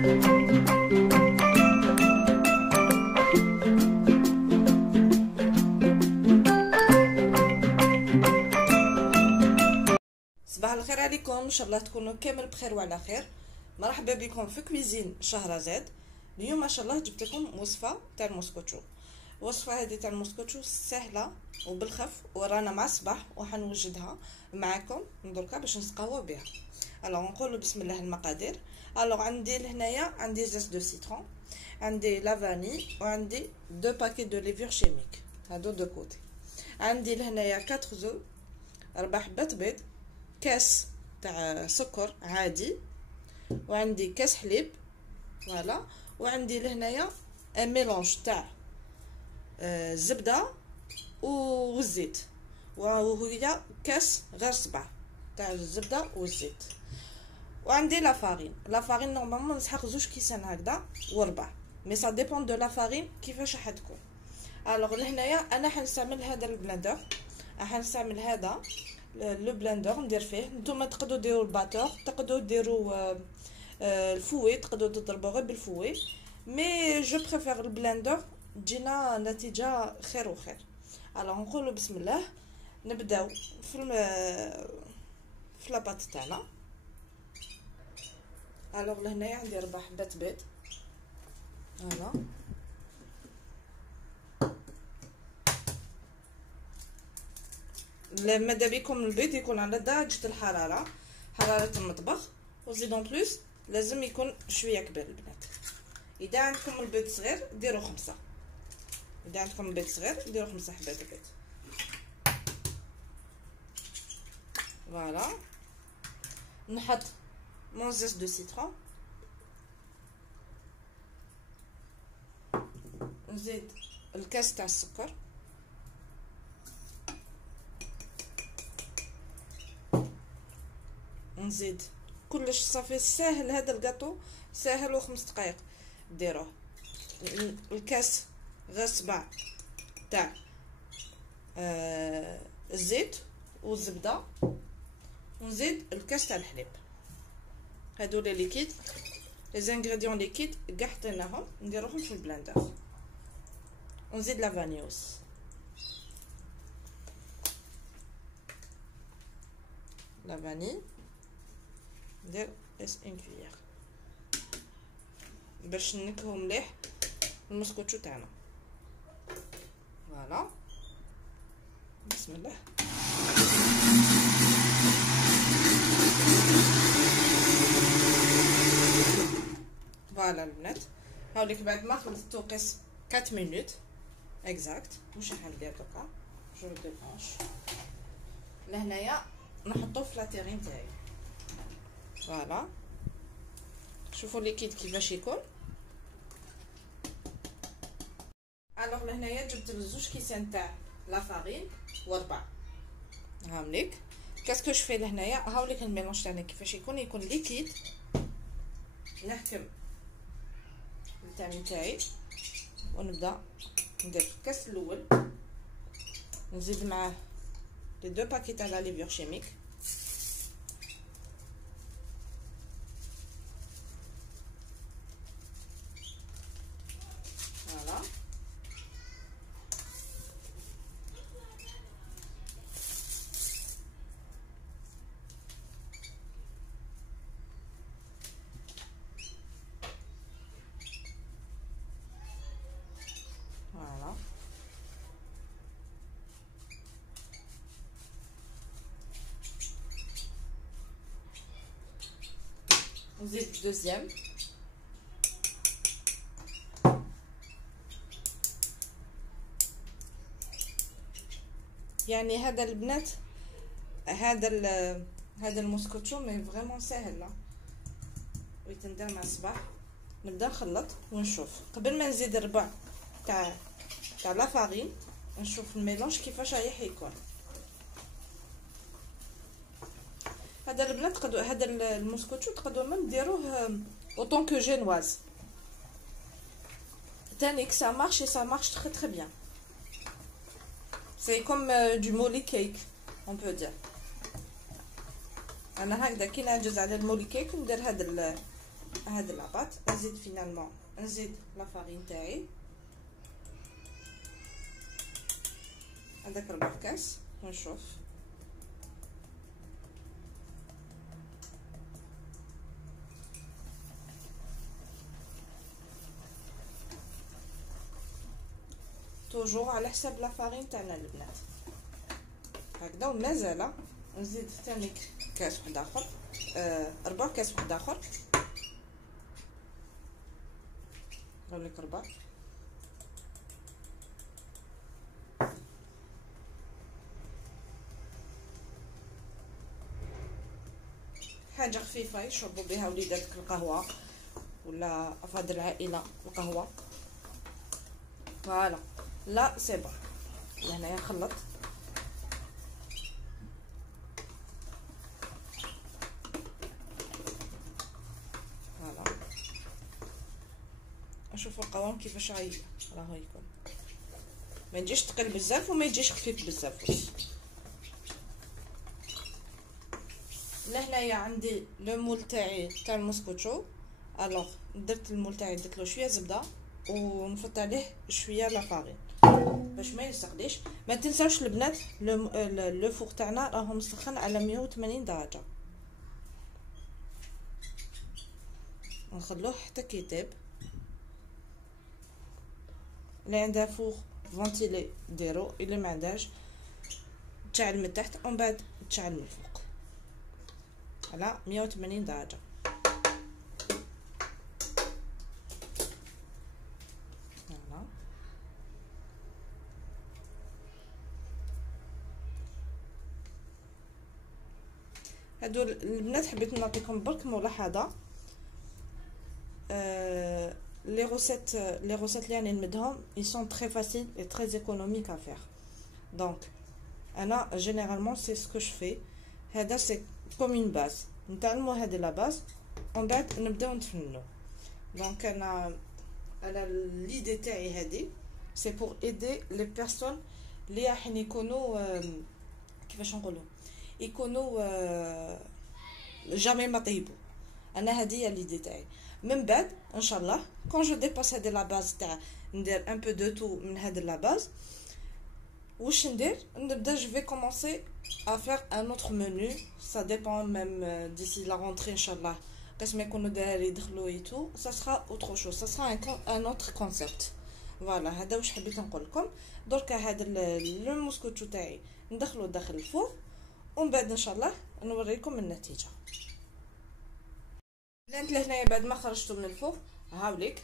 صباح الخير عليكم، ان شاء الله تكونوا كامل بخير وعلى خير. مرحبا بكم في كويزين شهرزاد. اليوم ما شاء الله جبت لكم وصفه تاع الموسكوتشو. الوصفه هذه تاع الموسكوتشو سهله وبالخف، ورانا مع الصباح وحنوجدها معكم دركا باش نسقاو بها. نقولوا بسم الله المقادير. عندي لهنايا عندي زيت دو سيترون، عندي لا فاني، وعندي 2 باكي دو ليفور شيميك هادو دو كوتي. عندي لهنايا 4 زو، 4 حبات بيض، كاس تاع سكر عادي، وعندي كاس حليب فوالا، وعندي لهنايا ان ميلونج تاع الزبده والزيت، وهي كاس غير 7 تاع الزبده والزيت. وعندي لا فارين نورمالمون نسحق 2 كيسان هكذا وربع، مي سا ديبون دو لا فارين كيفاش راح تكون. لهنايا انا حنستعمل هذا البلندر، حنستعمل هذا لو بلندر ندير فيه. نتوما تقدروا ديروا الباتور، تقدروا ديروا الفوي، تقدروا تضربوا غير بالفوي، مي جو بريفير البلندر تجينا نتيجه خير وخير. نقولوا بسم الله، نبداو في لاباط تاعنا. لهنايا عندي 4 حبات بيض، فوالا ماذا بكم البيض يكون على درجه الحراره، حراره المطبخ، وزيدون بلوس لازم يكون شويه كبير البنات. اذا عندكم البيض صغير ديروا 5، اذا عندكم البيض صغير ديروا 5 حبات بيض. فوالا نحط مون زيت دو سيترون، نزيد الكاس تاع السكر، نزيد كلش صافي ساهل. هذا الكاطو ساهل، و5 دقائق ديروه. الكاس غير 7 تاع الزيت والزبده، ونزيد الكاس تاع الحليب. هادو لي ليكيد، لي زانغريديون ليكيد كاع حطيناهم، نديروهم في البلندر. ونزيد لا فانيوس، لا فاني ندير اس ان كويير باش نكهو مليح المسكوتشو تاعنا. فوالا بسم الله. فوالا البنات، هاوليك بعد ما خلطتو قيس 4 مينوت اكزاكت. واش راح ندير دوكا؟ جو ديبونش لهنايا نحطو في لاتيرين تاعي. فوالا شوفوا ليكيد كيفاش يكون. لهنايا جبت 2 كيسان تاع لا فارين و4 هاوليك. كاسكو جو في لهنايا، هاوليك الميلونج تاعنا كيفاش يكون ليكيد. نحكم التامين تاعي ونبدا ندير في الكاس الاول، نزيد معاه لي 2 باكي تاع لا ليفور شيميك، فوالا فوالا نزيد الدوزيام، يعني هذا البنات هذا الموسكوتشو مي فريمون ساهل. ويتندر مع الصباح نبدا نخلط ونشوف. قبل ما نزيد الربع تاع لا فارين نشوف الميلونج كيفاش رايح يكون. هذا البنات هذا الموسكوتشو تقدروا ميم ديروه اوطون كو جينواز تاني، ça marche et ça marche très très bien. C'est comme du molly cake on peut dire. انا هكذا كي نعجز على المولي كيك ندير هذا هاد لاباط نزيد فينالمون نزيد لا فارين تاعي هذاك 4 كاس ونشوف توجور على حساب لا فارين تاعنا البنات هكذا. ومازال نزيد ثاني كاس واحد اخر 4 كاس واحد اخر هاوليك 4 حاجه خفيفه يشربوا بها وليداتك القهوه ولا افراد العائله القهوه. فوالا لا سي بون لهنايا نخلط فوالا. نشوفوا القوام كيفاش راهو يكون، ما يجيش ثقيل بزاف وما يجيش خفيف بزاف. لهنايا عندي لو مول تاعي تاع المسكوتشو. الوغ درت المول تاعي درت له شويه زبده ونفط عليه شويه لا فارين باش ما يسقليش. ما تنساوش البنات لو فوق تاعنا راهو مسخن على 180 درجه، نخلوه حتى كيطيب. اللي عندها فوق فونتيلي ديرو، اللي ما عندهاش تشعل من تحت ومن بعد تشعل من فوق على 180 درجه. هادو البنات حبيت نعطيكم برك ملاحظه. لي روسيت اللي راني نمدهم ils sont très faciles et très économiques à faire. donc انا généralement c'est ce que je fais. هذا c'est comme une base نتعلموا هذه لا باز ومن بعد نبداو نتفننوا. donc انا ليدي تاعي هذه c'est pour aider les personnes اللي راح يكونوا كيفاش نقولوا يكونوا جامي ما طيبوا. انا هذه هي ليدي تاعي. من بعد ان شاء الله كون جو ديباس هذه لا باز تاع ندير ان بو دو تو من هذه لا باز واش ندير نبدا جو في كومونسي ا فير ان اوتر منو. سا ديبون ميم ديسي لا رونتري ان شاء الله قاش ما يكونوا داري يدخلوا ايتو سا سرا اوتر شو سا سرا ان اوتر كونسيبت. فوالا هذا واش حبيت نقول لكم. دركا هذا لو موسكوتشو تاعي ندخلو داخل الفور ومن بعد ان شاء الله نوريكم النتيجه. بنات لهنايا بعد ما خرجتو من الفوق هاوليك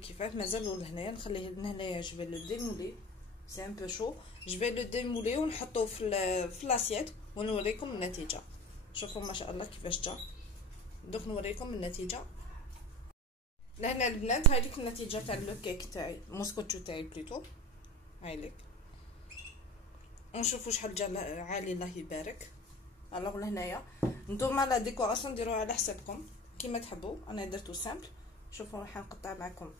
كيفاه مازالوا لهنايا. نخليه لهنايا جو في لو ديمولي سي ان بو شو جو في لو ديمولي ونحطوه في لاسيت ونوريكم النتيجه. شوفوا ما شاء الله كيفاش جا. دوك نوريكم النتيجه. لهنا البنات هاي ليك النتيجه تاع لو كيك تاعي موسكوتشو تاعي بليتو. هاي ليك نشوفوا شحال جا عالي الله يبارك. الوغ لهنايا نتوما لا ديكوراسيون ديروها على حسابكم كيما تحبوا. انا درتو سامبل. شوفوا راح نقطع معكم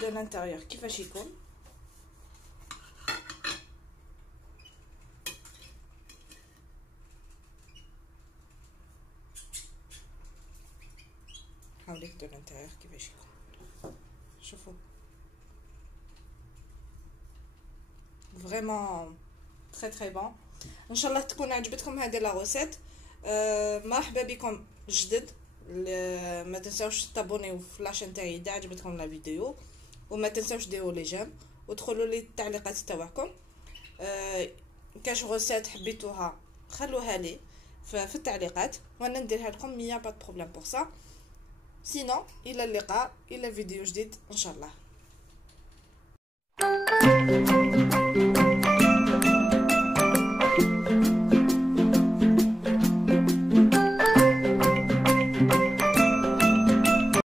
دو لانتيريور كيفاش يكون. حاوليك دو لانتيريور كيفاش يكون. شوفوا فريمون تري تري بون. ان شاء الله تكون عجبتكم هذه لا روسيت. مرحبا بكم جدد. ما تنساوش تابونيو في لاشين تاعي اذا عجبتكم لا فيديو وما تنساوش ديروا لي جيم ودخلوا لي التعليقات تاعكم. كاش روسيت حبيتوها خلوها لي في التعليقات وانا نديرها لكم. ميا با بروبليم بور سا. سينو الى اللقاء الى فيديو جديد ان شاء الله.